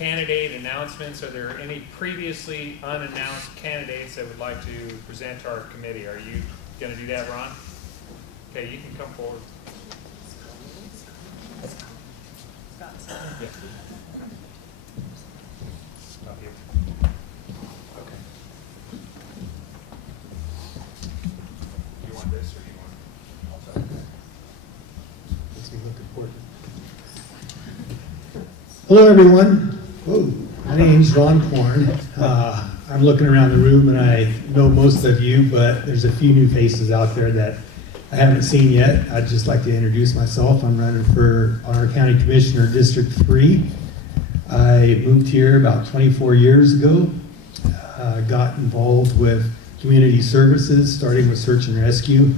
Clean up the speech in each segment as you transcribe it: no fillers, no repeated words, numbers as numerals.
candidate announcements. Are there any previously unannounced candidates that would like to present to our committee? Are you going to do that, Ron? Okay, you can come forward. Yeah. Not here. Okay. You want this or you want? Makes me look important. Hello, everyone. Whoa. My name's Ron Korn. I'm looking around the room and I know most of you, but there's a few new faces out there that I haven't seen yet. I'd just like to introduce myself. I'm running for Bonner County Commissioner, District 3. I moved here about 24 years ago. Got involved with community services, starting with search and rescue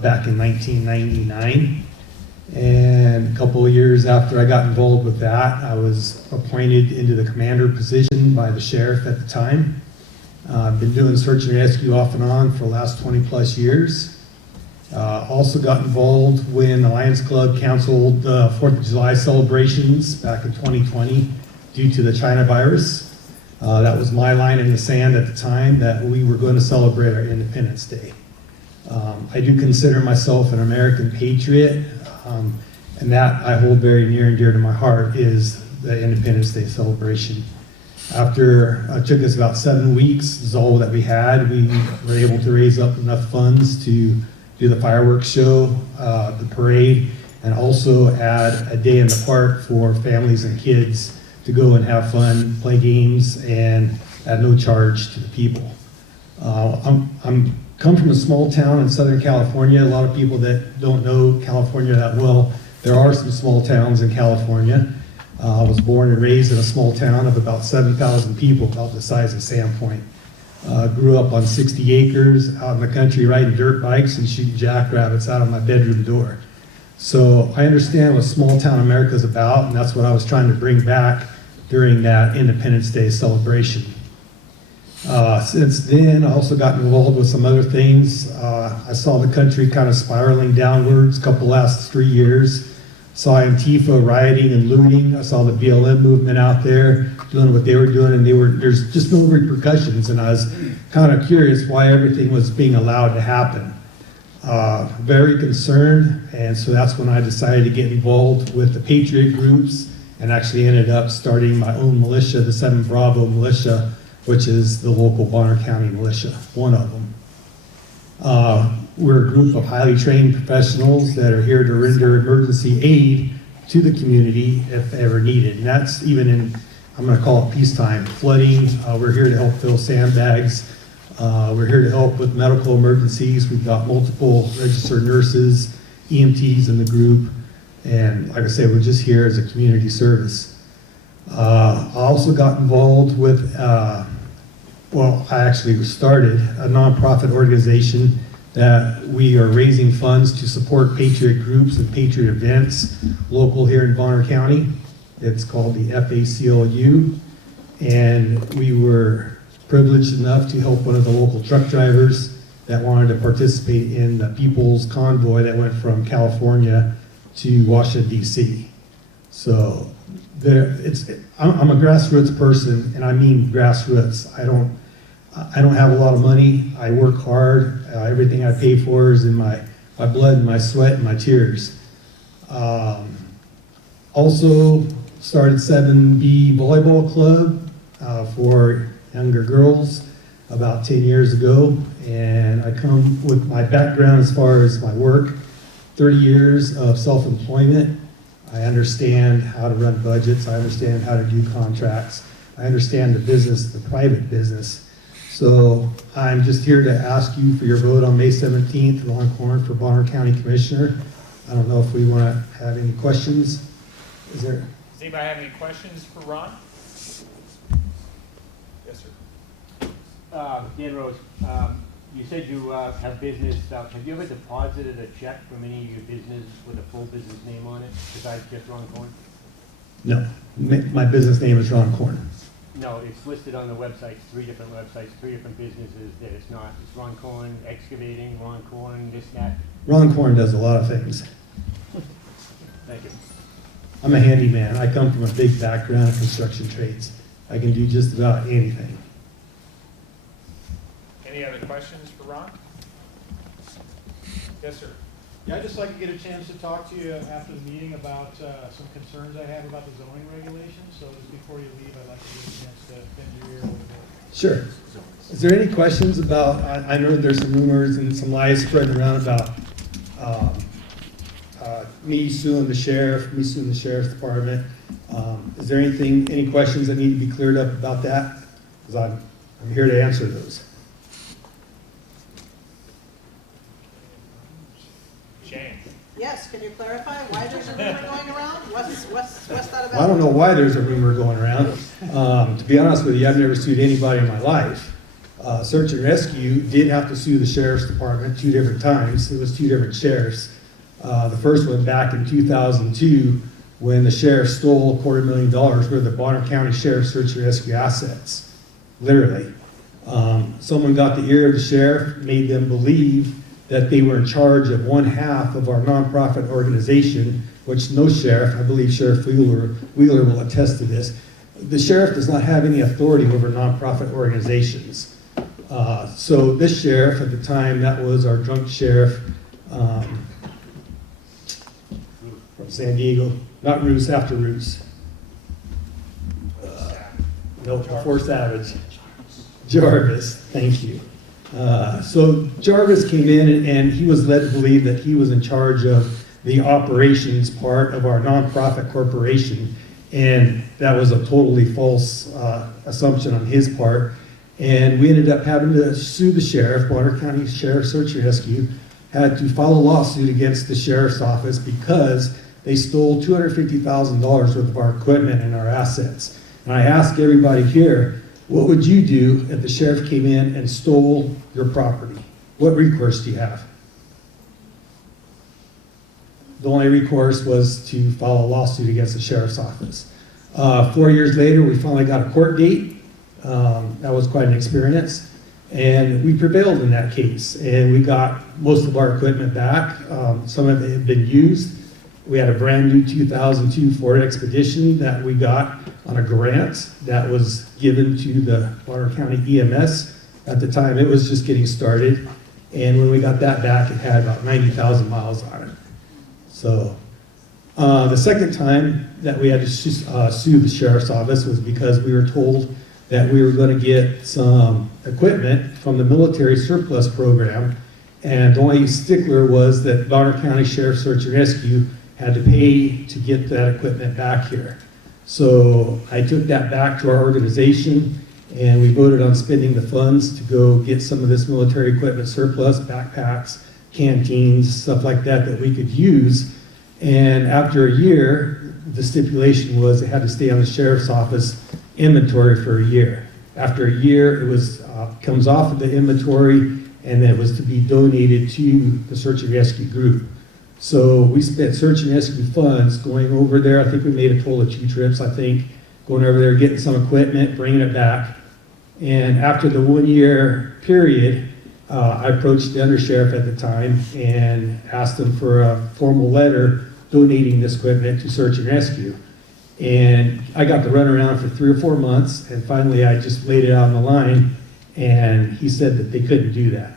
back in 1999. And a couple of years after I got involved with that, I was appointed into the commander position by the sheriff at the time. I've been doing search and rescue off and on for the last 20 plus years. Also got involved when the Lions Club canceled the 4th of July celebrations back in 2020 due to the China virus. That was my line in the sand at the time that we were going to celebrate our Independence Day. I do consider myself an American patriot, and that I hold very near and dear to my heart is the Independence Day celebration. After it took us about 7 weeks, this is all that we had, we were able to raise up enough funds to do the fireworks show, the parade, and also add a day in the park for families and kids to go and have fun, play games, and at no charge to the people. I'm come from a small town in Southern California. A lot of people that don't know California that well, there are some small towns in California. I was born and raised in a small town of about 7,000 people, about the size of Sandpoint. Grew up on 60 acres out in the country riding dirt bikes and shooting jackrabbits out of my bedroom door. So I understand what small town America is about, and that's what I was trying to bring back during that Independence Day celebration. Since then, I also got involved with some other things. I saw the country kind of spiraling downwards last 3 years. Saw Antifa rioting and looting. I saw the BLM movement out there doing what they were doing, and there's just no repercussions. And I was kind of curious why everything was being allowed to happen. Very concerned, and so that's when I decided to get involved with the Patriot groups and actually ended up starting my own militia, the 7 Bravo militia, which is the local Bonner County militia, one of them. We're a group of highly trained professionals that are here to render emergency aid to the community if ever needed. And that's even in, I'm gonna call it peacetime, flooding. We're here to help fill sandbags. We're here to help with medical emergencies. We've got multiple registered nurses, EMTs in the group. And like I said, we're just here as a community service. I also got involved with, well, I actually started a nonprofit organization that we are raising funds to support Patriot groups and Patriot events local here in Bonner County. It's called the FACLU, and we were privileged enough to help one of the local truck drivers that wanted to participate in the People's Convoy that went from California to Washington, D.C. So I'm a grassroots person, and I mean grassroots. I don't have a lot of money. I work hard. Everything I pay for is in my blood and my sweat and my tears. Also started 7B Volleyball Club for younger girls about 10 years ago. And I come with my background as far as my work, 30 years of self-employment. I understand how to run budgets. I understand how to do contracts. I understand the business, the private business. So I'm just here to ask you for your vote on May 17th, Ron Korn for Bonner County Commissioner. I don't know if we want to have any questions. Does anybody have any questions for Ron? Yes, sir. Dan Rose, you said you have business. Have you ever deposited a check from any of your business with a full business name on it, besides just Ron Korn? No, my business name is Ron Korn. No, it's listed on the website, 3 different websites, 3 different businesses that it's not. It's Ron Korn Excavating, Ron Korn, this, that. Ron Korn does a lot of things. Thank you. I'm a handyman. I come from a big background of construction trades. I can do just about anything. Any other questions for Ron? Yes, sir. Yeah, I'd just like to get a chance to talk to you after the meeting about some concerns I have about the zoning regulations. So just before you leave, I'd like to get a chance to bend your ear a little bit. Sure. Is there any questions about, I know there's some rumors and some lies spreading around about me suing the sheriff's department. Is there any questions that need to be cleared up about that? Because I'm here to answer those. Jane? Yes, can you clarify why there's a rumor going around? What's that about? I don't know why there's a rumor going around. To be honest with you, I've never sued anybody in my life. Search and Rescue did have to sue the sheriff's department 2 different times. It was 2 different sheriffs. The first one back in 2002 when the sheriff stole $250,000 worth of Bonner County Sheriff's Search and Rescue assets, literally. Someone got the ear of the sheriff, made them believe that they were in charge of 1/2 of our nonprofit organization, which no sheriff, I believe Sheriff Wheeler will attest to this. The sheriff does not have any authority over nonprofit organizations. So this sheriff at the time, that was our drunk sheriff from San Diego, not Roos, after Roos. No, before Savage. Jarvis, thank you. So Jarvis came in and he was led to believe that he was in charge of the operations part of our nonprofit corporation. And that was a totally false assumption on his part. And we ended up having to sue the sheriff. Bonner County Sheriff Search and Rescue had to file a lawsuit against the sheriff's office because they stole $250,000 worth of our equipment and our assets. And I ask everybody here, what would you do if the sheriff came in and stole your property? What recourse do you have? The only recourse was to file a lawsuit against the sheriff's office. 4 years later, we finally got a court date. That was quite an experience. And we prevailed in that case. And we got most of our equipment back. Some of it had been used. We had a brand new 2002 Ford Expedition that we got on a grant that was given to the Bonner County EMS. At the time, it was just getting started. And when we got that back, it had about 90,000 miles on it. So the second time that we had to sue the sheriff's office was because we were told that we were going to get some equipment from the military surplus program. And the only stickler was that Bonner County Sheriff Search and Rescue had to pay to get that equipment back here. So I took that back to our organization and we voted on spending the funds to go get some of this military equipment surplus, backpacks, canteens, stuff like that that we could use. And after a year, the stipulation was it had to stay on the sheriff's office inventory for a year. After a year, it was comes off of the inventory and it was to be donated to the search and rescue group. So we spent search and rescue funds going over there. I think we made a total of 2 trips, I think, going over there, getting some equipment, bringing it back. And after the 1 year period, I approached the undersheriff at the time and asked him for a formal letter donating this equipment to search and rescue. And I got to run around for 3 or 4 months, and finally I just laid it out on the line, and he said that they couldn't do that.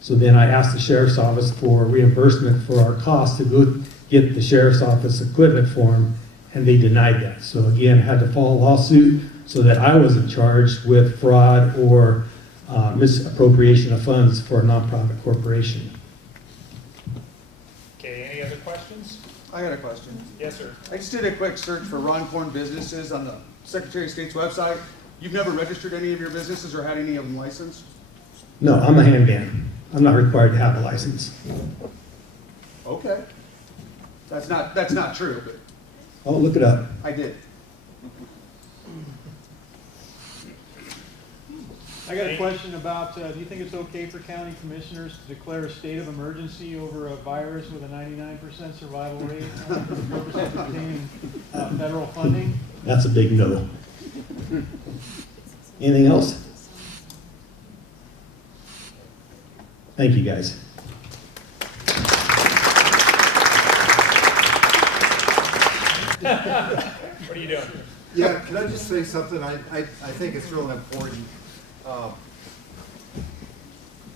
So then I asked the sheriff's office for reimbursement for our cost to go get the sheriff's office equipment for him, and they denied that. So again, I had to file a lawsuit so that I wasn't charged with fraud or misappropriation of funds for a nonprofit corporation. Okay, any other questions? I got a question. Yes, sir. I just did a quick search for Ron Korn businesses on the Secretary of State's website. You've never registered any of your businesses or had any of them licensed? No, I'm a handman. I'm not required to have a license. Okay. That's not true, but Oh, look it up. I did. I got a question about, do you think it's okay for county commissioners to declare a state of emergency over a virus with a 99% survival rate for the purpose of obtaining federal funding? That's a big no. Anything else? Thank you, guys. What are you doing? Yeah, can I just say something? I think it's real important.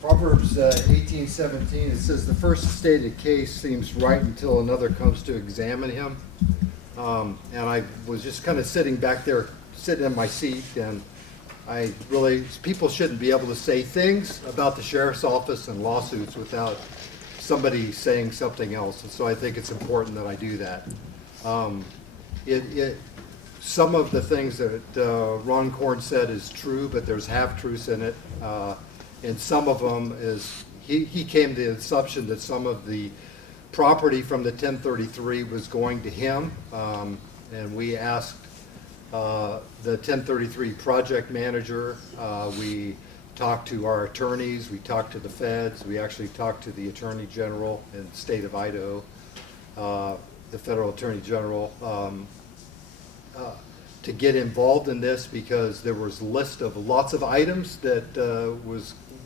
Proverbs 18:17, it says, "The first stated case seems right until another comes to examine him." And I was just kind of sitting back there, sitting in my seat, and people shouldn't be able to say things about the sheriff's office and lawsuits without somebody saying something else. And so I think it's important that I do that. Some of the things that Ron Korn said is true, but there's half-truths in it. And some of them is, he came to the assumption that some of the property from the 1033 was going to him. And we asked the 1033 project manager, we talked to our attorneys, we talked to the feds, we actually talked to the Attorney General in the state of Idaho, the federal Attorney General, to get involved in this, because there was a list of lots of items that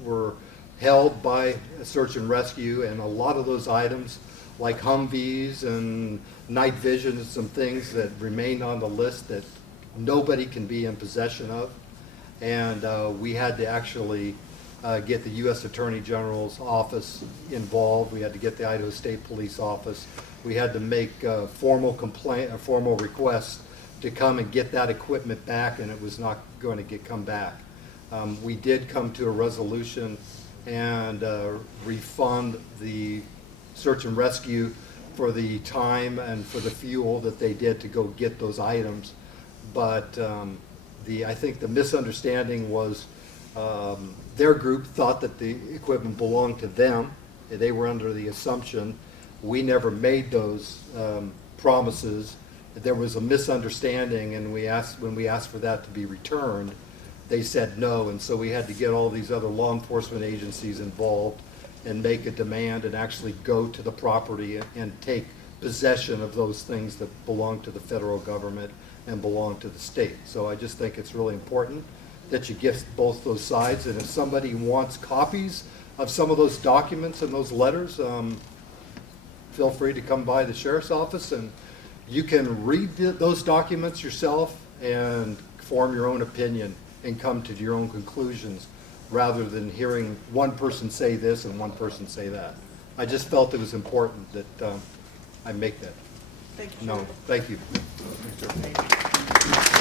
were held by search and rescue, and a lot of those items, like Humvees and night vision and some things that remain on the list that nobody can be in possession of. And we had to actually get the U.S. Attorney General's office involved. We had to get the Idaho State Police Office. We had to make a formal request to come and get that equipment back, and it was not going to come back. We did come to a resolution and refund the search and rescue for the time and for the fuel that they did to go get those items. But I think the misunderstanding was their group thought that the equipment belonged to them. They were under the assumption. We never made those promises. There was a misunderstanding, and when we asked for that to be returned, they said no, and so we had to get all these other law enforcement agencies involved and make a demand and actually go to the property and take possession of those things that belong to the federal government and belong to the state. So I just think it's really important that you get both those sides, and if somebody wants copies of some of those documents and those letters, feel free to come by the sheriff's office, and you can read those documents yourself and form your own opinion and come to your own conclusions, rather than hearing one person say this and one person say that. I just felt it was important that I make that. Thank you. No, thank you. Thank you.